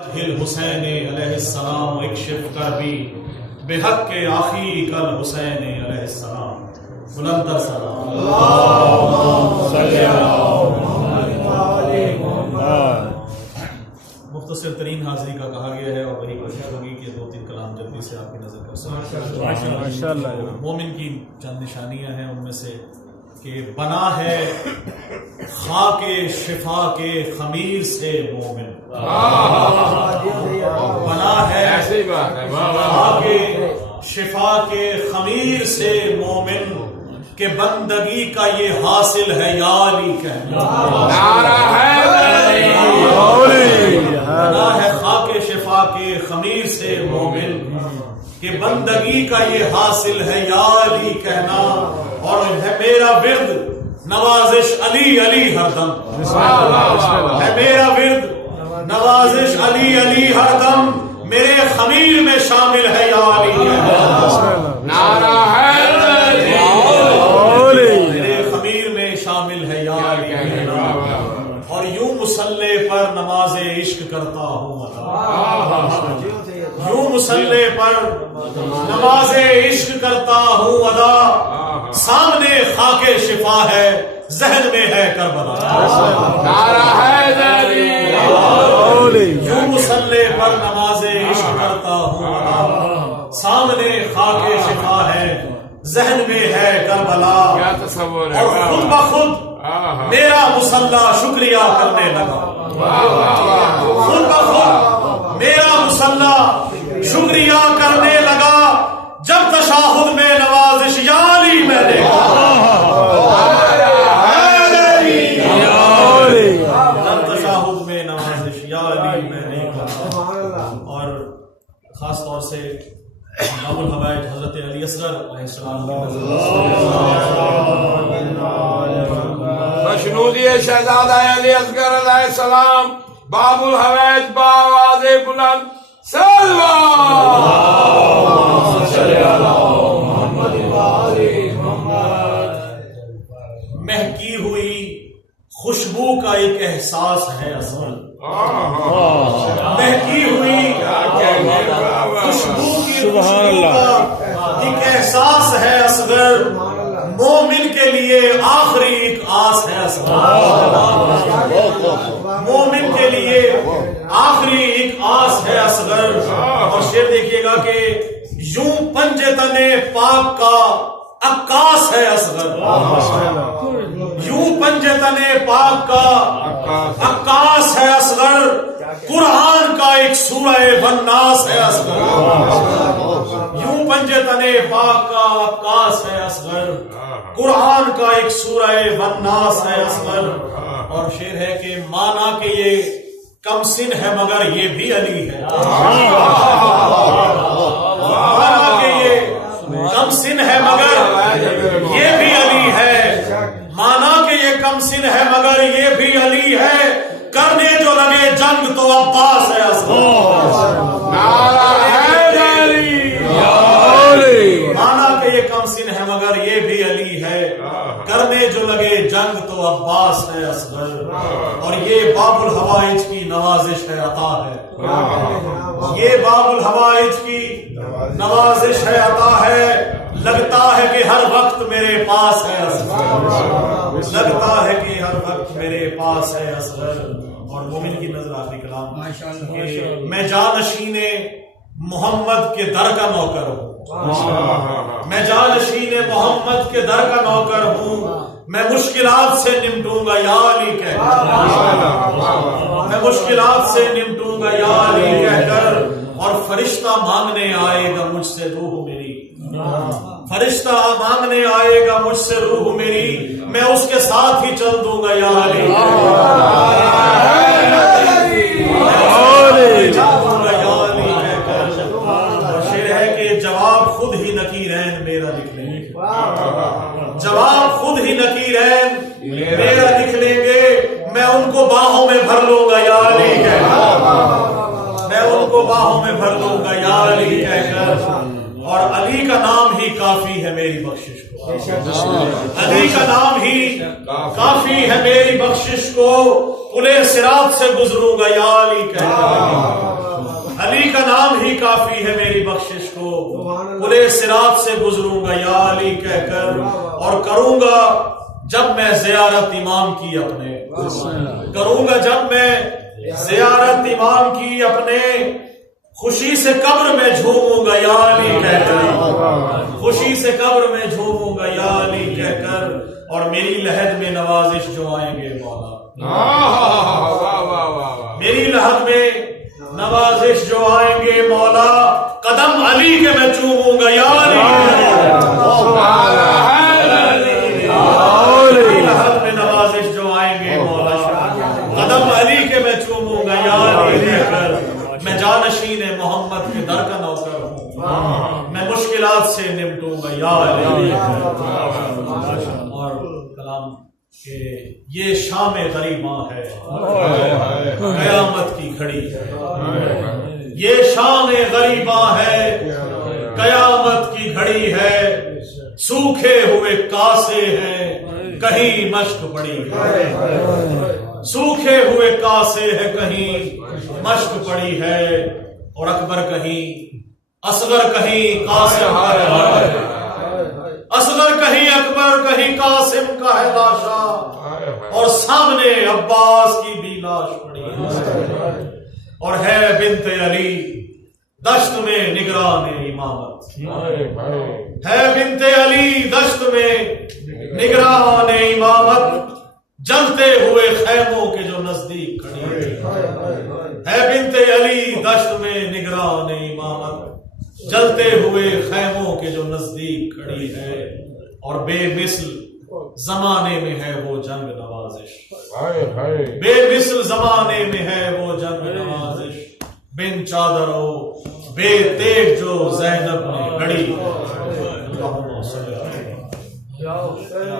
الحسین علیہ السلام اکشف کربی بحق آخی کل حسین علیہ السلام بلند تر سلام اللہم صلی علی محمد۔ مختصر ترین حاضری کا کہا گیا ہے اور وہی کوشش ہوگی کہ 2-3 کلام جلدی سے آپ کی نظر کر سکیں۔ مومن کی چند نشانیاں ہیں، ان میں سے کہ بنا ہے خاک شفا کے خمیر سے مومن، بنا ہے خاک شفا کے خمیر سے مومن، کہ بندگی کا یہ حاصل ہے یا علی کہنا، بنا ہے خاک شفا کے خمیر سے مومن، کہ بندگی کا یہ حاصل ہے یا علی کہنا، اور ہے میرا ورد نوازش علی علی ہر دم، ہے میرا ورد نوازش علی علی ہر دم، میرے خمیر میں شامل ہے یا علی کہنا، نعرہ حیدری، میرے خمیر میں شامل ہے یا علی کہنا، اور یوں مصلی پر نماز عشق کرتا ہوں ادا، یوں مصلی پر نماز عشق کرتا ہوں ادا، سامنے خاک شفا ہے ذہن میں ہے کربلا، نعرہ حیدری، یوں مصلی پر نماز عشق کرتا ہوں ادا، سامنے خاک شفا ہے ذہن میں ہے کربلا، اور خود بخود میرا مصلی شکریہ کرنے لگا، خود بخود میرا مصلی شکریہ کرنے لگا، جب تشاہد میں نوازش یا علی میں نے جب تشاہد میں نوازش یا علی میں نے کہا، اور خاص طور سے باب الحوائج حضرت علی اصغر علیہ السلام مشنودی شہزادہ علی اصغر علیہ السلام، باب الحوائج بآواز بلند مہکی ہوئی خوشبو کا ایک احساس ہے اصغر، مہکی ہوئی خوشبو کی کا ایک احساس ہے اصغر، مومن کے لیے آخری ایک آس ہے اصغر، مومن کے لیے آخری ایک آس ہے اصغر، اور شعر دیکھیے گا کہ یوں پنجے تنے پاک کا عکاس ہے اصغر، یوں پنجے تنے پاک کا عکاس ہے اصغر، قرآن کا ایک سورہ والناس ہے اصغر، یوں پنجے تنے پاک کا عکاس ہے اصغر، قرآن کا ایک سورہ والناس ہے اصغر، اور شعر ہے کہ مانا کہ یہ کم سن ہے مگر یہ بھی علی ہے، مانا کہ یہ کم سن ہے مگر یہ بھی علی ہے، مانا کہ یہ کم سن ہے مگر یہ بھی علی ہے، کرنے جو لگے جنگ تو عباس ہے اصغر، مانا کہ یہ کم سن ہے مگر یہ بھی علی ہے، کرنے جو لگے جنگ تو عباس ہے اصغر، اور یہ باب الحوائج کی نوازش ہے عطا ہے، یہ باب الحوائج کی نوازش ہے عطا ہے، لگتا ہے کہ ہر وقت میرے پاس ہے اصغر، لگتا ہے کہ ہر وقت میرے پاس ہے اصغر، اور مومن کی نظر آخری کلام کہ میں جانشین محمد کے در کا نوکر ہوں، میں جانشین محمد کے در کا نوکر ہوں، میں مشکلات سے نمٹوں گا یا علی کہہ کر، میں مشکلات سے نمٹوں گا یا علی کہہ کر، اور فرشتہ مانگنے آئے گا مجھ سے روح میری، فرشتہ مانگنے آئے گا مجھ سے روح میری، میں اس کے ساتھ ہی چل دوں گا یا علی، جواب خود ہی نکیرین میرا لکھ لیں گے، جواب خود ہی نکیرین میرا لکھ لیں گے، میں ان کو باہوں میں بھر لوں گا یا علی کہہ کر، میں ان کو باہوں میں بھر لوں گا یا علی کہہ کر، اور علی کا نام ہی کافی ہے میری بخشش کو، علی کا نام ہی کافی ہے میری بخشش کو، پلے صراط سے گزروں گا یا علی کہہ کر، کا نام ہی کافی ہے میری بخشش کو، پلے صراط سے گزروں گا یا علی کہہ کر، اور کروں گا جب میں زیارت امام کی اپنے، کروں گا جب میں زیارت امام کی اپنے، خوشی سے قبر میں جھوموں گا یا علی کہہ کر، خوشی سے قبر میں جھوموں گا یا علی کہہ کر، اور میری لحد میں نوازش جو آئیں گے مولا، میری لحد میں نوازش جو آئیں گے مولا، قدم علی کے میں چوموں گا یا علی میری لحد میں نوازش جو آئیں گے مولا، قدم علی کے میں چوموں گا یا علی کہہ کر، میں جانشین محمد کے در کا نوکر ہوں، میں مشکلات سے نمٹوں گا یا علی۔ اور کلام کہ یہ شام غریباں ہے، قیامت کی گھڑی ہے، یہ شام غریباں ہے، قیامت کی گھڑی ہے، سوکھے ہوئے کاسے ہیں کہیں مشک پڑی ہے، سوکھے ہوئے کاسے ہیں کہیں مشک پڑی ہے، اور اکبر کہیں اصغر کہیں قاسم ہے، اصغر کہیں اکبر کہیں قاسم کا ہے لاشا، اور سامنے عباس کی بھی لاش پڑی ہے، اور ہے بنت علی دشت میں نگران امامت، ہے بنت علی دشت میں نگران امامت، جلتے ہوئے خیموں کے جو نزدیک کھڑی ہے بنت علی دشت میں نگران امامت، جلتے ہوئے خیموں کے جو نزدیک کھڑی ہے، اور بے مثل زمانے میں ہے وہ جنگ نوازش، بے مثل زمانے میں ہے وہ جنگ نوازش، بن چادروں بے تیغ جو زینب نے گڑی، اللہم صلی اللہ علیہ وسلم۔